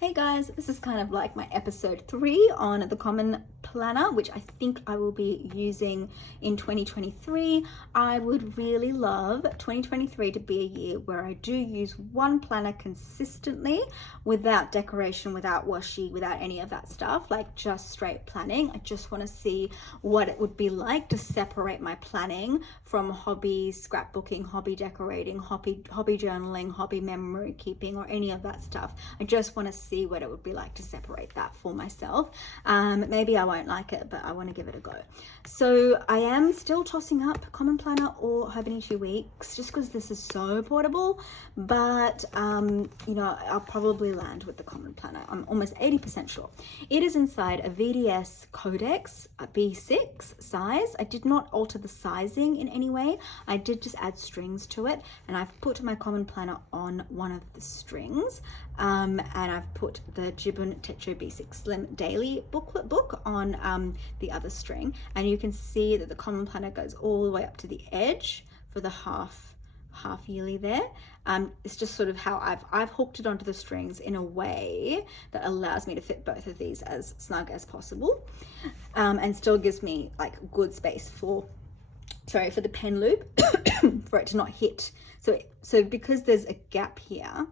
Hey guys, this is kind of like my episode 3 on the Common Planner, which I think I will be using in 2023. I would really love 2023 to be a year where I do use one planner consistently without decoration, without washi, without any of that stuff, like just straight planning. I just want to see what it would be like to separate my planning from hobby scrapbooking, hobby decorating, hobby journaling, hobby memory keeping, or any of that stuff. I just want to see what it would be like to separate that for myself. Maybe I won't like it, but I want to give it a go. So I am still tossing up Common Planner or Hobonichi Weeks just because this is so portable, but I'll probably land with the Common Planner. I'm almost 80% sure. It is inside a VDS Codex B6 size. I did not alter the sizing in any way. I did just add strings to it, and I've put my Common Planner on one of the strings, and I've put the Jibun Techo B6 Slim Daily booklet book on the other string, and you can see that the Common Planner goes all the way up to the edge for the half yearly there. It's just sort of how I've hooked it onto the strings in a way that allows me to fit both of these as snug as possible, and still gives me like good space for the pen loop for it to not hit. So because there's a gap here,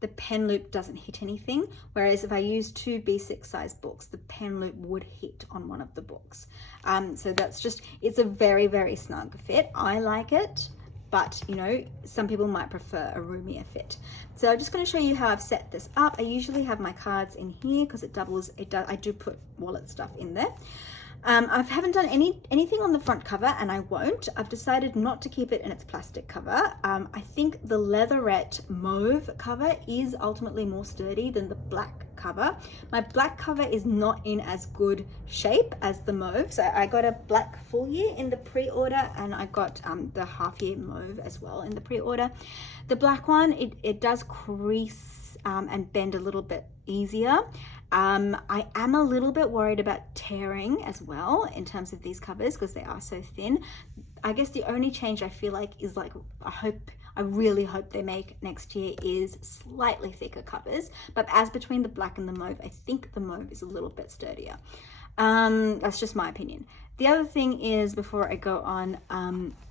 the pen loop doesn't hit anything, whereas if I use two B6 size books, the pen loop would hit on one of the books. So that's just, it's a very, very snug fit. I like it, but some people might prefer a roomier fit. So I'm just going to show you how I've set this up. I usually have my cards in here because I do put wallet stuff in there. I haven't done anything on the front cover, and I won't. I've decided not to keep it in its plastic cover. I think the leatherette mauve cover is ultimately more sturdy than the black cover. My black cover is not in as good shape as the mauve. So I got a black full year in the pre-order, and I got the half year mauve as well in the pre-order. The black one, it does crease and bend a little bit easier. I am a little bit worried about tearing as well in terms of these covers because they are so thin. I guess the only change I feel like is I really hope they make next year is slightly thicker covers, but as between the black and the mauve, I think the mauve is a little bit sturdier. That's just my opinion. The other thing is, before I go on,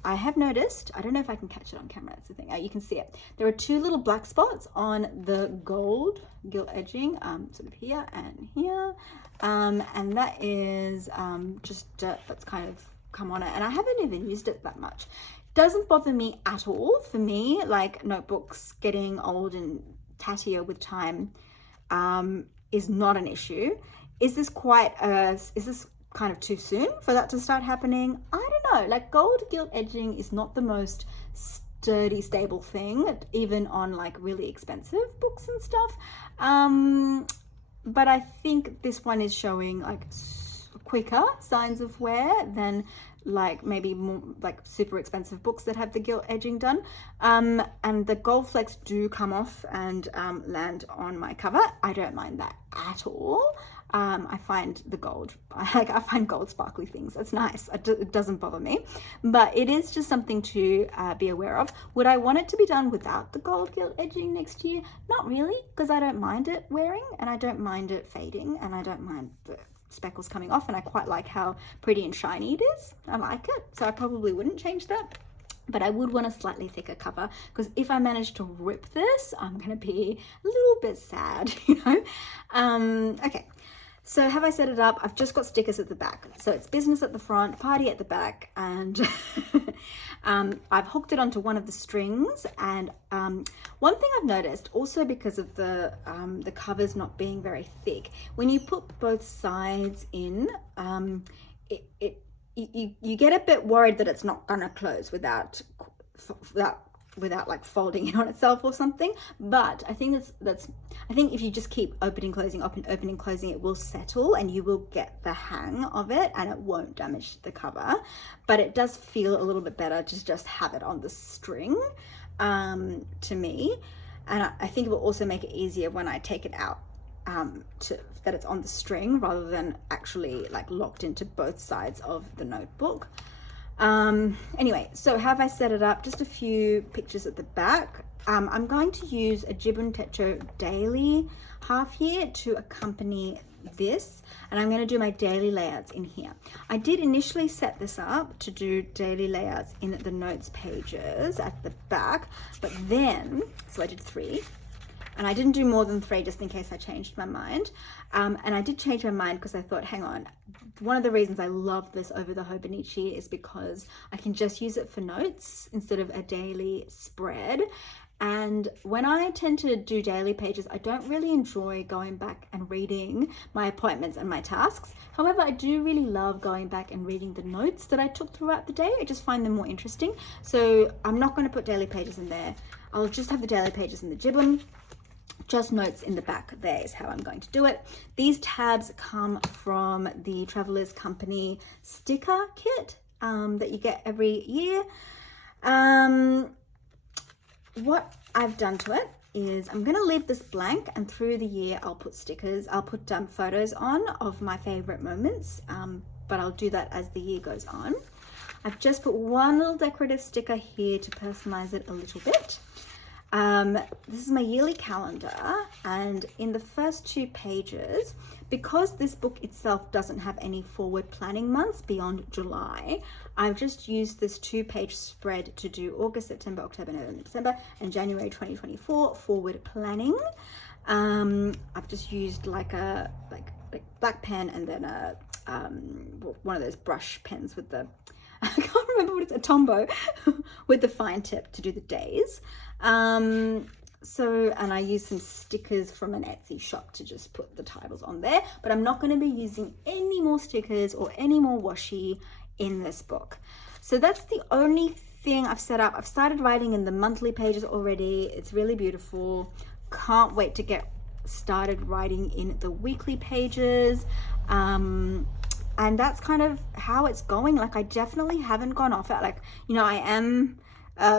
I have noticed, I don't know if I can catch it on camera, that's the thing. You can see it. There are two little black spots on the gold gilt edging, sort of here and here. And that is just dirt that's kind of come on it. And I haven't even used it that much. Doesn't bother me at all. For me, like notebooks getting old and tattier with time is not an issue. Is this kind of too soon for that to start happening? I don't know. Like, gold gilt edging is not the most sturdy, stable thing, even on like really expensive books and stuff. But I think this one is showing like quicker signs of wear than like maybe more like super expensive books that have the gilt edging done. And the gold flakes do come off and land on my cover. I don't mind that at all. I find I find gold sparkly things. It's nice. It doesn't bother me, but it is just something to be aware of. Would I want it to be done without the gold gilt edging next year? Not really, because I don't mind it wearing, and I don't mind it fading, and I don't mind the speckles coming off, and I quite like how pretty and shiny it is. I like it, so I probably wouldn't change that. But I would want a slightly thicker cover, because if I manage to rip this, I'm going to be a little bit sad, Okay. So have I set it up? I've just got stickers at the back. So it's business at the front, party at the back, and I've hooked it onto one of the strings. And one thing I've noticed, also because of the covers not being very thick, when you put both sides in, you get a bit worried that it's not gonna close without like folding in on itself or something. But I think I think if you just keep opening, closing, opening, closing, it will settle and you will get the hang of it, and it won't damage the cover. But it does feel a little bit better to just have it on the string, to me. And I think it will also make it easier when I take it out, that it's on the string rather than actually like locked into both sides of the notebook. Anyway, so how have I set it up? Just a few pictures at the back. I'm going to use a Jibun Techo daily half year to accompany this, and I'm going to do my daily layouts in here. I did initially set this up to do daily layouts in the notes pages at the back, but then, so I did 3. And I didn't do more than 3 just in case I changed my mind. And I did change my mind because I thought, hang on, one of the reasons I love this over the Hobonichi is because I can just use it for notes instead of a daily spread. And when I tend to do daily pages, I don't really enjoy going back and reading my appointments and my tasks. However, I do really love going back and reading the notes that I took throughout the day. I just find them more interesting. So I'm not going to put daily pages in there. I'll just have the daily pages in the Jibun. Just notes in the back. There is how I'm going to do it. These tabs come from the Travelers Company sticker kit that you get every year. What I've done to it is I'm going to leave this blank, and through the year I'll put stickers. I'll put photos on of my favorite moments, but I'll do that as the year goes on. I've just put one little decorative sticker here to personalize it a little bit. This is my yearly calendar, and in the first 2 pages, because this book itself doesn't have any forward planning months beyond July, I've just used this 2-page spread to do August, September, October, November, December, and January 2024 forward planning. I've just used like a black pen and then a one of those brush pens with the I can't remember what it's, a Tombow with the fine tip to do the days. And I use some stickers from an Etsy shop to just put the titles on there, but I'm not going to be using any more stickers or any more washi in this book. So that's the only thing I've set up. I've started writing in the monthly pages already. It's really beautiful. Can't wait to get started writing in the weekly pages. And that's kind of how it's going. Like, I definitely haven't gone off it. Like, you know, I am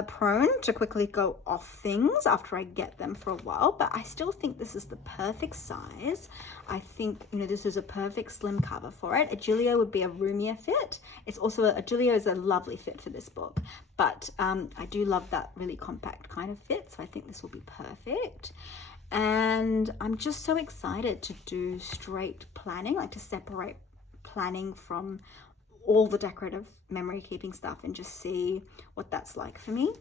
prone to quickly go off things after I get them for a while, but I still think this is the perfect size. I think, you know, this is a perfect slim cover for it. A Giulio would be a roomier fit. It's also, a Giulio is a lovely fit for this book, but I do love that really compact kind of fit. So I think this will be perfect. And I'm just so excited to do straight planning, like to separate planning from all the decorative memory keeping stuff and just see what that's like for me.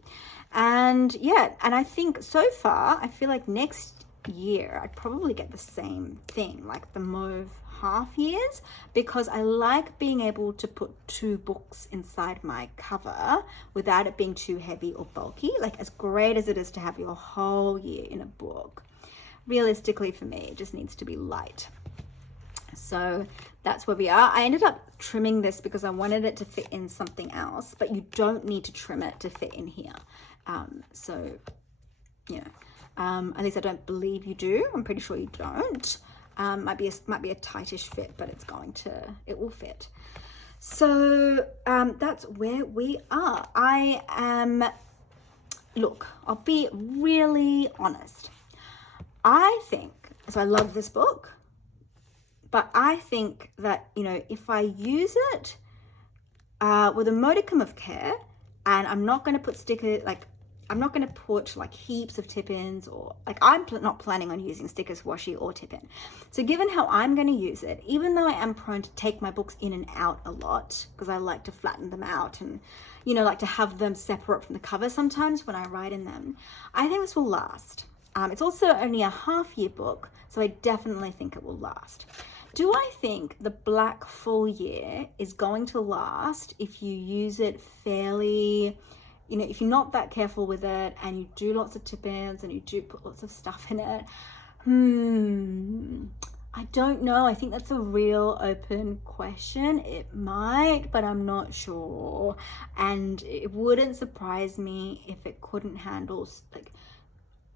And yeah, and I think so far I feel like next year I'd probably get the same thing, like the mauve half years, because I like being able to put 2 books inside my cover without it being too heavy or bulky. Like, as great as it is to have your whole year in a book, realistically for me it just needs to be light. So that's where we are. I ended up trimming this because I wanted it to fit in something else, but you don't need to trim it to fit in here. So, you know, at least I don't believe you do. I'm pretty sure you don't. Might be a tightish fit, but it will fit. So that's where we are. Look, I'll be really honest. I love this book. But I think that, you know, if I use it with a modicum of care, and I'm not going to put stickers, like, I'm not going to put like heaps of tip-ins, or like, I'm not planning on using stickers, washi, or tip-in. So given how I'm going to use it, even though I am prone to take my books in and out a lot, because I like to flatten them out and, you know, like to have them separate from the cover sometimes when I write in them, I think this will last. It's also only a half-year book, so I definitely think it will last. Do I think the black full year is going to last if you use it fairly, you know, if you're not that careful with it and you do lots of tip-ins and you do put lots of stuff in it? I don't know. I think that's a real open question. It might, but I'm not sure. And it wouldn't surprise me if it couldn't handle like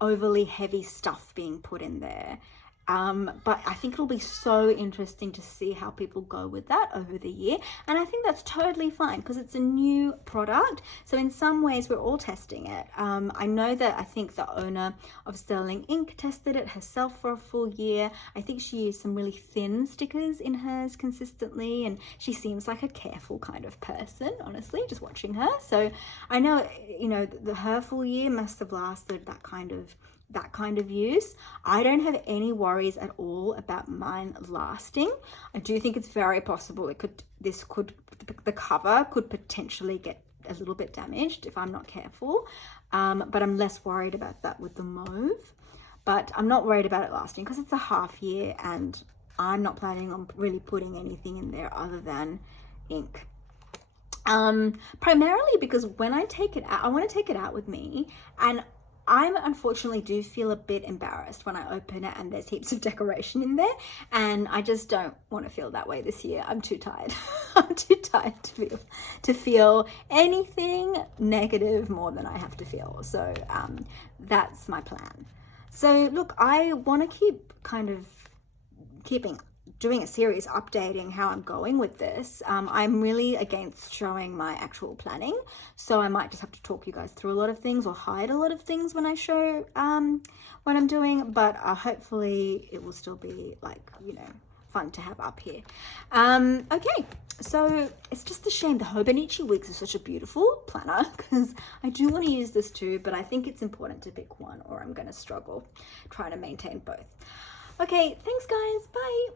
overly heavy stuff being put in there. But I think it'll be so interesting to see how people go with that over the year. And I think that's totally fine because it's a new product. So in some ways, we're all testing it. I know that I think the owner of Sterling Ink tested it herself for a full year. I think she used some really thin stickers in hers consistently. And she seems like a careful kind of person, honestly, just watching her. So I know, you know, her full year must have lasted that kind of use. I don't have any worries at all about mine lasting. I do think it's very possible the cover could potentially get a little bit damaged if I'm not careful. But I'm less worried about that with the mauve. But I'm not worried about it lasting because it's a half year and I'm not planning on really putting anything in there other than ink. Primarily because when I take it out, I want to take it out with me, and I unfortunately do feel a bit embarrassed when I open it and there's heaps of decoration in there, and I just don't want to feel that way this year. I'm too tired. I'm too tired to feel anything negative more than I have to feel. So that's my plan. So look, I want to keep doing a series updating how I'm going with this. I'm really against showing my actual planning, so I might just have to talk you guys through a lot of things or hide a lot of things when I show what I'm doing, but hopefully it will still be, like, you know, fun to have up here. Okay, so it's just a shame the Hobonichi Weeks is such a beautiful planner because I do want to use this too, but I think it's important to pick one or I'm going to struggle trying to maintain both. Okay, thanks guys, bye.